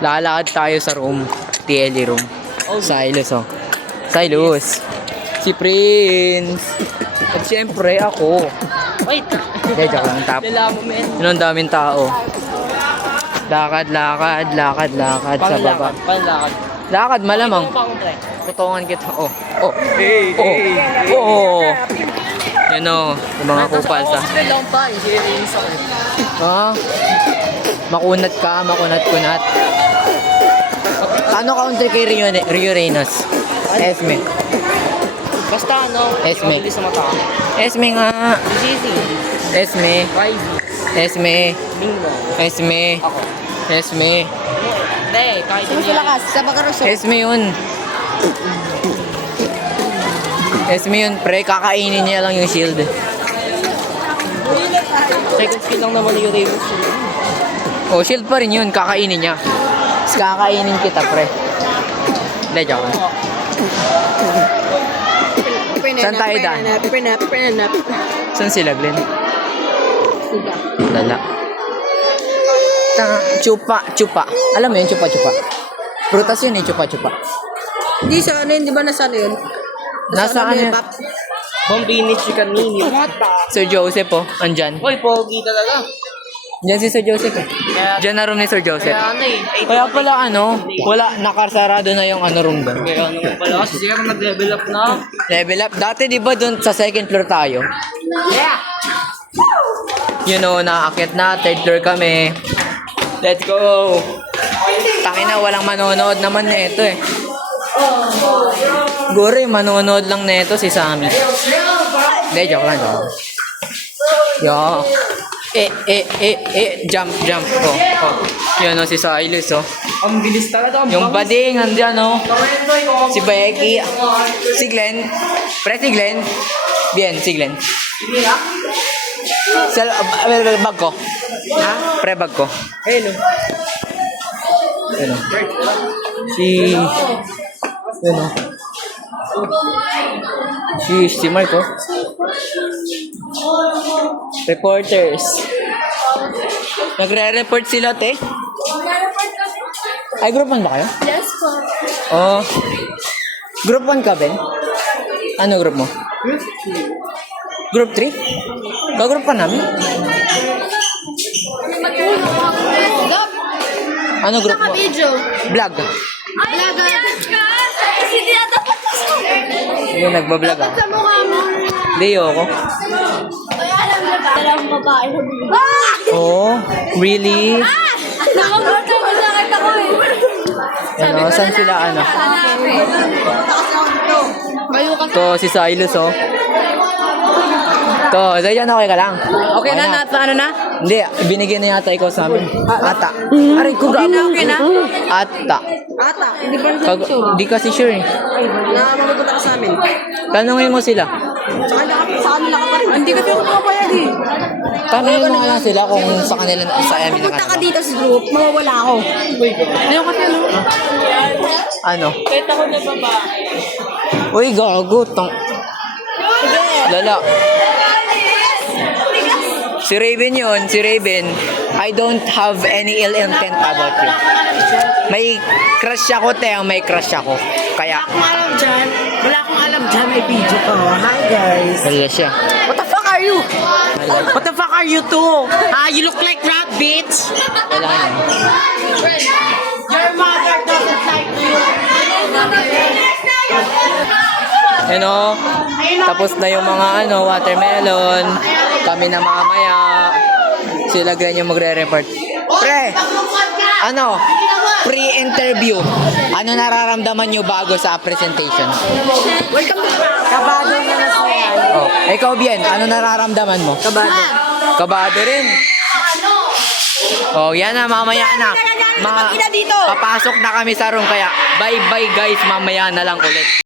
Lalakad tayo sa room. TLE room. Silos, oh. Silos. Si Prince. At siyempre, ako. Wait. Hindi, joke lang. Dala mo, men. Yun ang daming tao. Lakad sa baba. Panlakad. Lakad, malamang. Ikaw pa akong pre. Tutungan kita. Oh. Yan o. Yung mga kupal sa. Hospital lang pa. Hindi sa akin. Ah. Makunat. Ano country kay Rio Reynos? Esme. Basta ano. Esme. Mabilis sa mata. Esme nga. Easy. Esme. Rising. Esme. Bingo. Esme. Ako. Esme. Hindi, kahit Sino sa lakas? Sa Bagaroso. Esme yun. Esme yun, pre. Kakainin niya lang yung shield. Second skill lang naman yung Ravens. Oh, shield pa rin yun. Kakainin niya. Tapos kakainin kita, pre. Hindi, joke lang. Saan tayo daan? Saan sila, Glenn? Lala. Chupa. Alam mo yun, chupa. Prutas yun eh, chupa. Hindi sa ano yun, di ba nasa ano yun? Nasa ano yun? Bombini chicken mini. What the? Sir Joseph, oh. Andyan. Hoy, pogi talaga. Diyan si Sir Joseph, eh. Diyan na room ni Sir Joseph. Kaya ano eh. Kaya pala wala, nakarsarado na yung room doon. Kaya ano pala. Kasi siguro nag-level up na. Level up. Dati di ba doon sa second floor tayo? Yeah! You know, naakit na, third floor kami. Let's go! Tangina, walang manonood naman nito eh. Guri, manonood lang nito si Sammy. Hindi, joke lang. Yo. Jump. Oh. Yun o, si Silas, oh. Ang bilis talaga. Yung bading, andyan, oh. Si Becky. Si Glenn. Pre, si Glenn. Bien, si Glenn. Bag ko. Ha? Pre, bag ko. Ayun o. Ano? Si Marco. Reporters. Nagre-report sila, te. Ay, group 1 ba kayo? Yes po. Oh. Group 1 ka, Ben? Ano group mo? Group 3? Ka-group pa namin? Ano group mo? Video. Vlog. Blaga. Hindi na dapat Yung nagbablog ako. sa mukha mo. Leo ako. Ay, alam na ba? Alam mo ba? Oh, really? Nakagurta mo sa akin ako eh. Ano, saan sila ano? Mayo ka. To, si Silas, oh. To, dyan okay ka lang. Okay na, ano na? Hindi, binigyan na yata ikaw sa amin. Ata. Aray ko gago. Okay na? Ata. Ata, hindi ba na sure? Di kasi sure eh. Na mapupunta ka sa amin. Tanungin mo sila. Sa kanila ka pa rin. Hindi ka pero kapayag eh. Tanungin mo nga lang sila kung sa kanila sa amin na Pupunta ka dito sa group, mawawala ako. Ayaw kasi ano? Ano? Kahit ako na baba. Uy, gago. Lala. Si Raven yun, si Raven. I don't have any ill intent about you. May crush ako, te. May crush ako. Kaya, Wala akong alam dyan, may video ko. Hi guys. wala siya. What the fuck are you? What the fuck are you too? You look like rat, bitch. Wala yan. Your mother doesn't like you. You know, tapos na yung mga watermelon. Kami na mamaya. Sila ganyan yung magre-report. Pre, pre-interview. Ano nararamdaman nyo bago sa presentation? Kabado na na siya. Oh, ikaw, Bien, ano nararamdaman mo? Kabado. Kabado rin. Oh, yan na, mamaya na. Papasok na kami sa room, kaya bye-bye guys, mamaya na lang ulit.